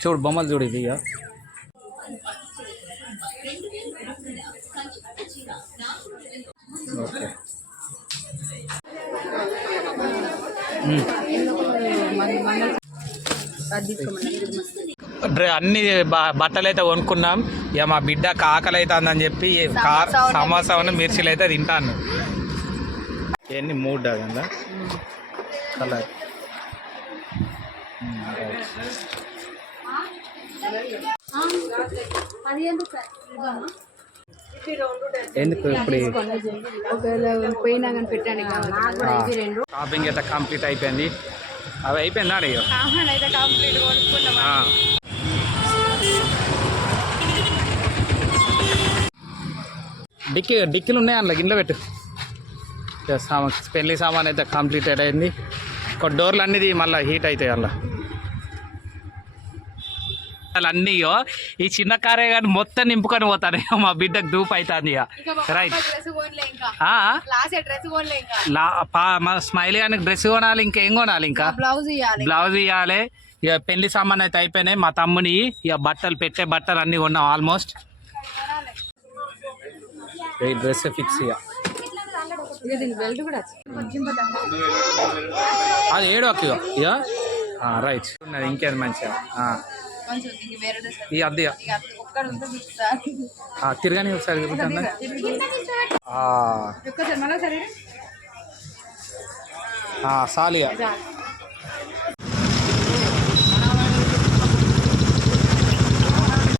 చూడు బొమ్మలు చూడు ఇది ఇక ఓకే అన్ని బట్టలు అయితే కొనుక్కున్నాం. ఇక మా బిడ్డ ఆకలి అవుతుందని చెప్పి కార్ సమోసా ఉన్న మిర్చిలు అయితే తింటాను ఎన్ని మూడు డజన్లా కలర్. ఎందుకు ఇప్పుడు పోయినా కానీ పెట్టండి షాపింగ్ అయితే కంప్లీట్ అయిపోయింది. అవి అయిపోయిందా అడిగి కంప్లీట్ కొనుక్కున్నాం డిక్కీ డిక్కీలు ఉన్నాయి అందులో గిన్నెలో పెట్టు. సామాన్ పెళ్ళి సామాన్ అయితే కంప్లీటెడ్ అయింది. ఒక డోర్లు అన్నీ మళ్ళీ హీట్ అవుతాయి అలా. అన్నీ ఈ చిన్న కారే కానీ మొత్తం నింపుకొని పోతాను. మా బిడ్డకు దూపు అవుతుంది రైట్ స్మైల్ కానీ డ్రెస్ కొనాలి ఇంకేం కొనాలి ఇంకా? బ్లౌజ్ ఇవ్వాలి బ్లౌజ్ ఇవ్వాలి ఇక పెళ్ళి సామాన్ అయితే అయిపోయినాయి. మా తమ్ముని ఇక బట్టలు పెట్టే బట్టలు అన్నీ కొన్నాం ఆల్మోస్ట్. ఈ డ్రెస్ ఫిక్స్ ఇక ఇక దీని బెల్ట్ కూడా అది ఏడు ఇక రైట్. ఉన్నది ఇంకేది మంచిగా? ఈ అద్దె తిరగని ఒకసారి తిరుగుతుందా